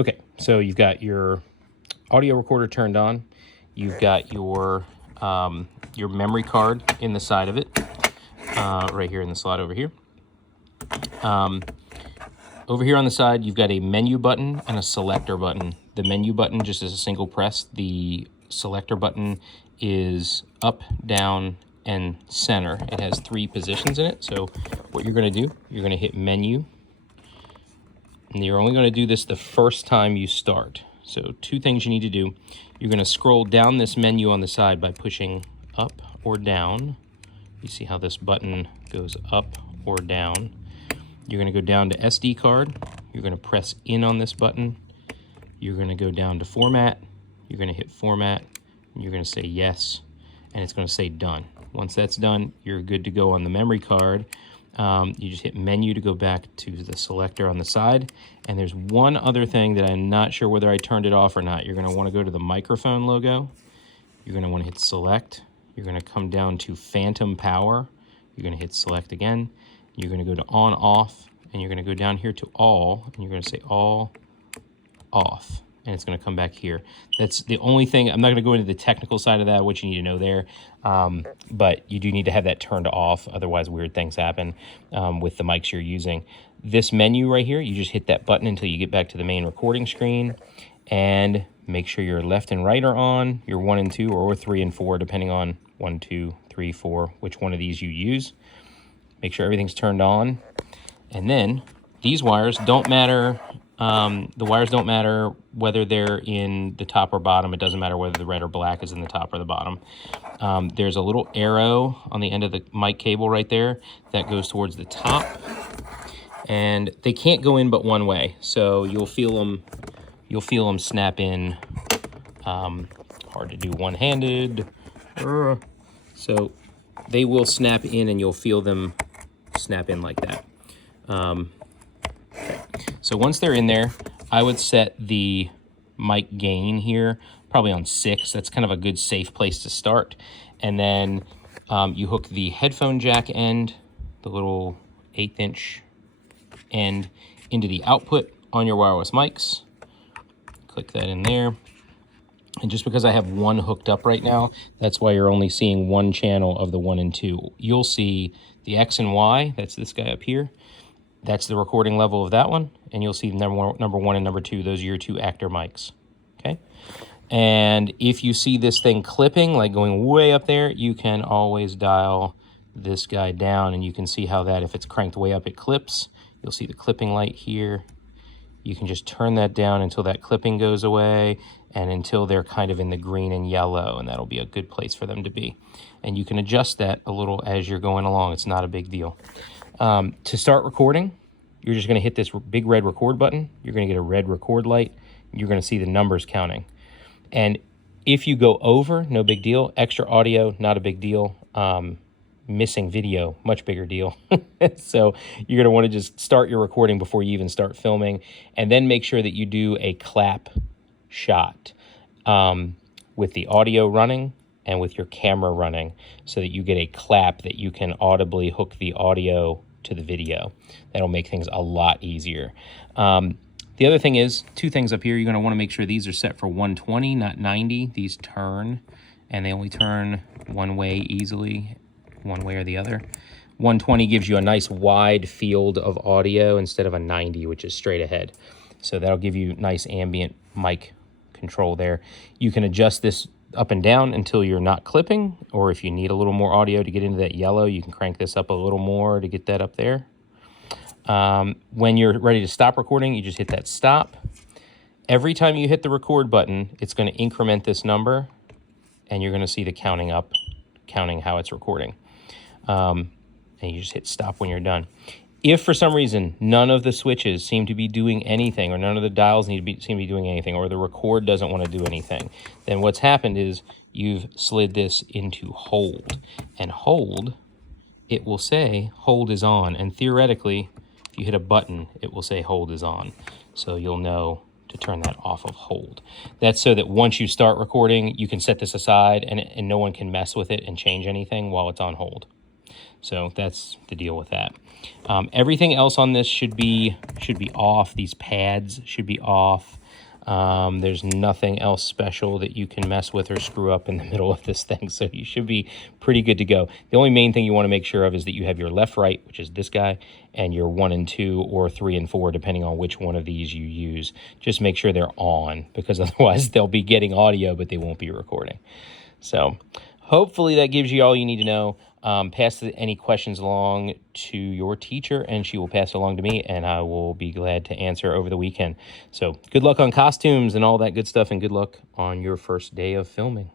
Okay, so you've got your audio recorder turned on. You've got your memory card in the side of it, right here in the slot over here. Over here on the side, you've got a menu button and a selector button. The menu button just is a single press. The selector button is up, down, and center. It has 3 positions in it. So what you're going to do, you're going to hit menu. And you're only going to do this the first time you start. So 2 things you need to do. You're going to scroll down this menu on the side by pushing up or down. You see how this button goes up or down. You're going to go down to SD card. You're going to press in on this button. You're going to go down to format. You're going to hit format. And you're going to say yes. And it's going to say done. Once that's done, you're good to go on the memory card. You just hit menu to go back to the selector on the side. And there's one other thing that I'm not sure whether I turned it off or not. You're going to want to go to the microphone logo. You're going to want to hit select. You're going to come down to phantom power. You're going to hit select again. You're going to go to on off, and you're going to go down here to all, and you're going to say all off, and it's going to come back here. That's the only thing. I'm not going to go into the technical side of that, what you need to know there, but you do need to have that turned off, otherwise weird things happen with the mics you're using. This menu right here, you just hit that button until you get back to the main recording screen, and make sure your left and right are on, your 1 and 2, or 3 and 4, depending on 1, 2, 3, 4, which one of these you use. Make sure everything's turned on. And then these wires don't matter. The wires don't matter whether they're in the top or bottom. It doesn't matter whether the red or black is in the top or the bottom. There's a little arrow on the end of the mic cable right there that goes towards the top. And they can't go in but one way. So you'll feel them snap in. Hard to do one-handed. So they will snap in, and you'll feel them snap in like that. Okay. So once they're in there, I would set the mic gain here probably on 6. That's kind of a good safe place to start. And then you hook the headphone jack end, the little 1/8" end, into the output on your wireless mics. Click that in there. And just because I have one hooked up right now, that's why you're only seeing one channel of the 1 and 2. You'll see the X and Y, that's this guy up here. That's the recording level of that one. And you'll see number 1 and number 2, those are your 2 actor mics, okay? And if you see this thing clipping, like going way up there, you can always dial this guy down, and you can see how that, if it's cranked way up, it clips. You'll see the clipping light here. You can just turn that down until that clipping goes away and until they're kind of in the green and yellow, and that'll be a good place for them to be. And you can adjust that a little as you're going along. It's not a big deal. To start recording, you're just going to hit this big red record button. You're going to get a red record light. You're going to see the numbers counting. And if you go over, no big deal. Extra audio, not a big deal. Missing video, much bigger deal. So you're going to want to just start your recording before you even start filming, and then make sure that you do a clap shot with the audio running and with your camera running, so that you get a clap that you can audibly hook the audio to the video. That'll make things a lot easier. The other thing is, 2 things up here. You're going to want to make sure these are set for 120, not 90. These turn, and they only turn one way easily, one way or the other. 120 gives you a nice wide field of audio instead of a 90, which is straight ahead. So that'll give you nice ambient mic control there. You can adjust this up and down until you're not clipping, or if you need a little more audio to get into that yellow, you can crank this up a little more to get that up there. When you're ready to stop recording, you just hit that stop. Every time you hit the record button, it's going to increment this number, and you're going to see the counting up, counting how it's recording. And you just hit stop when you're done. If for some reason none of the switches seem to be doing anything, or none of the dials seem to be doing anything, or the record doesn't want to do anything, then what's happened is you've slid this into hold. And hold, it will say hold is on. And theoretically, if you hit a button, it will say hold is on. So you'll know to turn that off of hold. That's so that once you start recording, you can set this aside, and no one can mess with it and change anything while it's on hold. So that's the deal with that. Everything else on this should be off. These pads should be off. There's nothing else special that you can mess with or screw up in the middle of this thing, so you should be pretty good to go. The only main thing you want to make sure of is that you have your left, right, which is this guy, and your 1 and 2 or 3 and 4, depending on which one of these you use. Just make sure they're on, because otherwise they'll be getting audio, but they won't be recording. So hopefully that gives you all you need to know. Pass any questions along to your teacher, and she will pass it along to me, and I will be glad to answer over the weekend. So good luck on costumes and all that good stuff, and good luck on your first day of filming.